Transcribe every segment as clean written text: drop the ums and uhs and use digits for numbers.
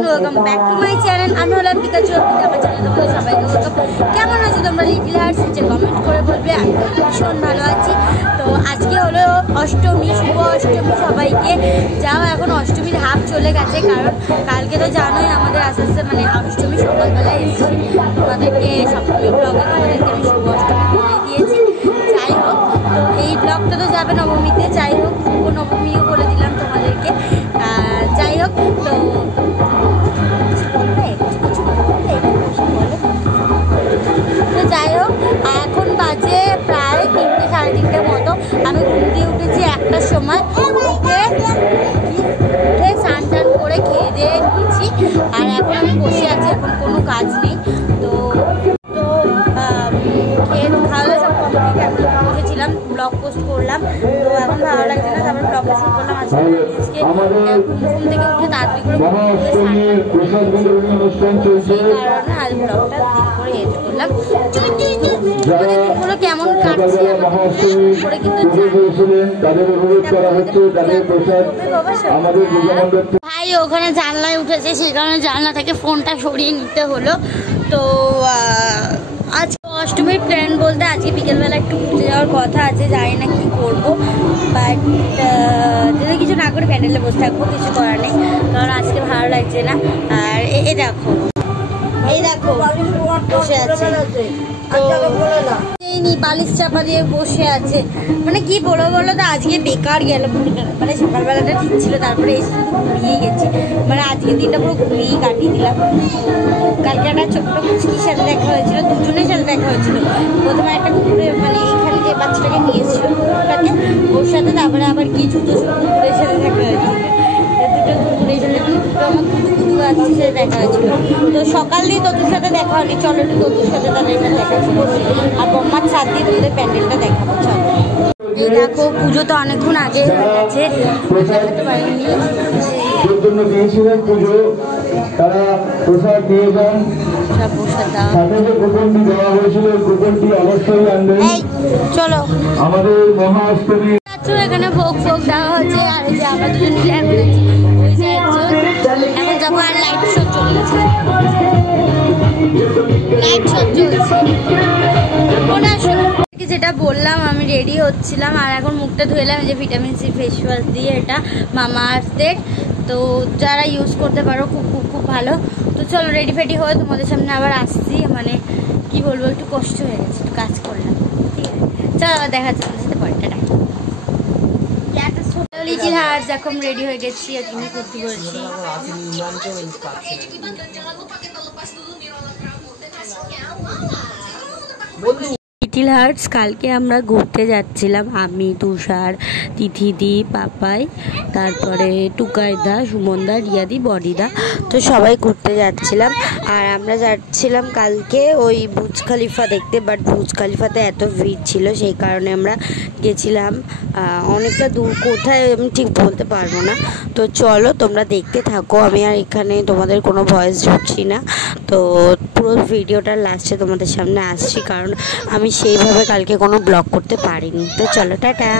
And welcome back to my channel. আমি হলাম Pikachu, আমার চ্যানেল তোমাদের সবাইকে ওয়েলকাম। কেমন আছো তোমরা লিটল হার্টস? নিচে কমেন্ট করে বলবে। আমি ভীষণ ভালো আছি। তো আজকে হলো অষ্টমী, শুভ অষ্টমী সবাইকে। যাও, এখন অষ্টমীর হাফ চলে গেছে, কারণ কালকে তো জানোই আমাদের আস্তে আস্তে মানে অষ্টমী সকালবেলায় এসেছি। তোমাদেরকে সপ্তমী ব্লগে তোমাদেরকে আমি শুভ অষ্টমী বলে দিয়েছি। যাই হোক, তো এই ব্লগটা তো যাবে নবমীতে। যাই হোক, শুভ নবমীও বলে দিলাম তোমাদেরকে। যাই হোক, তো যাই হোক, এখন বাজে প্রায় 3টে সাড়ে 3টের মতো। আমি ঘুম দিয়ে উঠেছি 1টার সময়। উঠে স্নান টান করে খেয়ে দিয়ে নিয়েছি, আর এখন আমি বসে আছি। এখন কোনো কাজ নেই। তো খাওয়া সব কমপ্লিট। এখন বসেছিলাম, ব্লগ পোস্ট করলাম। তো এখন ভালো লাগছে না, তারপর ব্লগ পোস্ট করলাম। আজকে ঘুম থেকে উঠে তাড়াতাড়ি করে সেই কারণে আজ ব্লগটা দেরি করে এড করলাম। দিনগুলো কেমন কাটছে করে কিন্তু ভাই ওখানে জানলায় উঠেছে, সেই কারণে জানলা থেকে ফোনটা সরিয়ে নিতে হলো। তো আজকে অষ্টমীর প্ল্যান বলতে আজকে বিকেলবেলা একটু ঘুরতে যাওয়ার কথা আছে। জানি না কি করবো, বাট যদি কিছু না করে প্যান্ডেলে বসে থাকবো, কিছু করার নেই, কারণ আজকে ভালো লাগছে না। আর এই দেখো বসে আছে, বালিশ চাপা দিয়ে বসে আছে। মানে কি বলবো বলো তো, আজকে বেকার গেল। মানে সকালবেলাটা ঠিক ছিল, তারপরে এসে শুধু ঘুমিয়ে গেছি। মানে আজকে দিনটা পুরো ঘুমিয়েই কাটিয়ে দিলাম। কালকে একটা ছোট্ট মুচকির সাথে দেখা হয়েছিল, দুজনের সাথে দেখা হয়েছিল। প্রথমে একটা কুকুরের মানে এখানে যে বাচ্চাটাকে নিয়ে এসেছিল কুকুরটাকে, ওর সাথে, তারপরে আবার গিয়ে জুতো কুকুরের সাথে দেখা হয়েছিল। দুটো কুকুরের সাথে দুটো আমার কুতু বাচ্চার সাথে দেখা হয়েছিল। তো সকাল দিয়ে তোদের সাথে দেখা হয়নি, চলো একটু তোদের সাথে তাদের এটা দেখা ছিল। আর বম্মার ছাদ দিয়ে তোদের প্যান্ডেলটা দেখাবো, চলো। এই দেখো, পুজো তো অনেকক্ষণ আগে হয়ে গেছে, দেখাতে পারিনি। তারা প্রসাদ নিয়ে যান। চলো আমাদের মহাষ্টমী এখানে ভোগ দেওয়া হচ্ছে। আর এই যে আমরা দুজন মিলে এখন যাবো। আর লাইট শো চলছে, যেটা বললাম আমি রেডি হচ্ছিলাম। আর এখন মুখটা ধুয়েলাম যে ভিটামিন সি ফেস ওয়াশ দিয়ে, এটা মামা আর্থের। তো যারা ইউজ করতে পারো, খুব খুব খুব ভালো। তো চলো রেডি ফেডি হয়ে তোমাদের সামনে আবার আসছি। মানে কি বলবো, একটু কষ্ট হয়ে গেছে, একটু কাজ করলাম। ঠিক আছে, চলো আবার দেখা যাচ্ছে তোমাদের সাথে পরে। টাটা। লিটল হার্টস এখন রেডি হয়ে গেছি, আর তুমি করতে বলছি। লিটল হার্টস কালকে আমরা ঘুরতে যাচ্ছিলাম, আমি, তুষার, তিথিদি, পাপাই, তারপরে টুকাইদা, সুমনদা, রিয়াদি, বডিদা। তো সবাই ঘুরতে যাচ্ছিলাম। আর আমরা যাচ্ছিলাম কালকে ওই বুর্জ খলিফা দেখতে, বাট বুর্জ খলিফাতে এত ভিড় ছিল, সেই কারণে আমরা গেছিলাম অনেকটা দূর, কোথায় আমি ঠিক বলতে পারবো না। তো চলো তোমরা দেখতে থাকো, আমি আর এখানে তোমাদের কোনো ভয়েস ঢুকছি না। তো পুরো ভিডিওটার লাস্টে তোমাদের সামনে আসছি, কারণ আমি সেইভাবে কালকে কোনো ব্লগ করতে পারিনি। তো চলো, টাটা।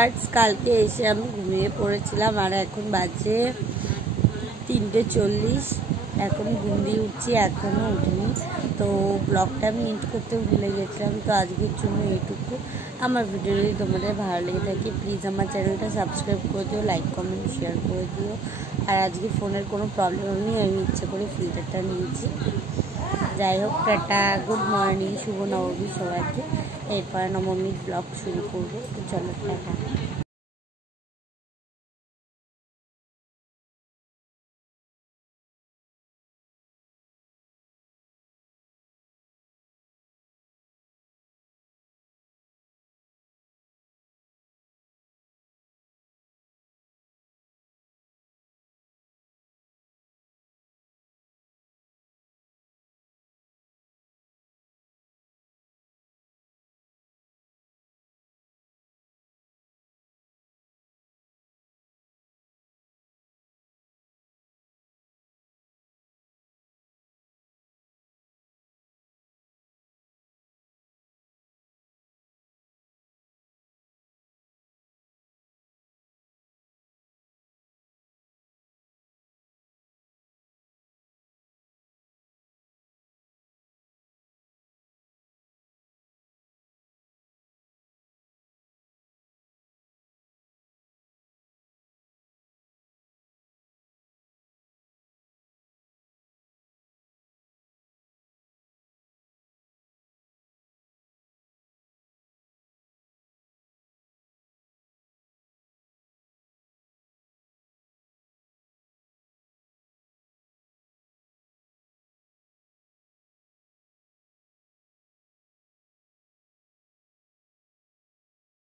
ভিউয়ার্স, কালকে এসে আমি ঘুমিয়ে পড়েছিলাম আর এখন বাজে 3:40। এখন ঘুম দিয়ে উঠছি, এখনও উঠিনি। তো ব্লগটা আমি এন্ড করতে ভুলে গেছিলাম। তো আজকের জন্য এইটুকু। আমার ভিডিও যদি তোমাদের ভালো লেগে থাকে প্লিজ আমার চ্যানেলটা সাবস্ক্রাইব করে দিও, লাইক কমেন্ট শেয়ার করে দিও। আর আজকে ফোনের কোনো প্রবলেম নেই, আমি ইচ্ছে করে ফিল্টারটা নিয়েছি। যাই হোক, টাটা, গুড মর্নিং, শুভ নবমী সবাইকে। এরপরে নবমীর ব্লগ শুরু করবো। তো চলো, টাটা।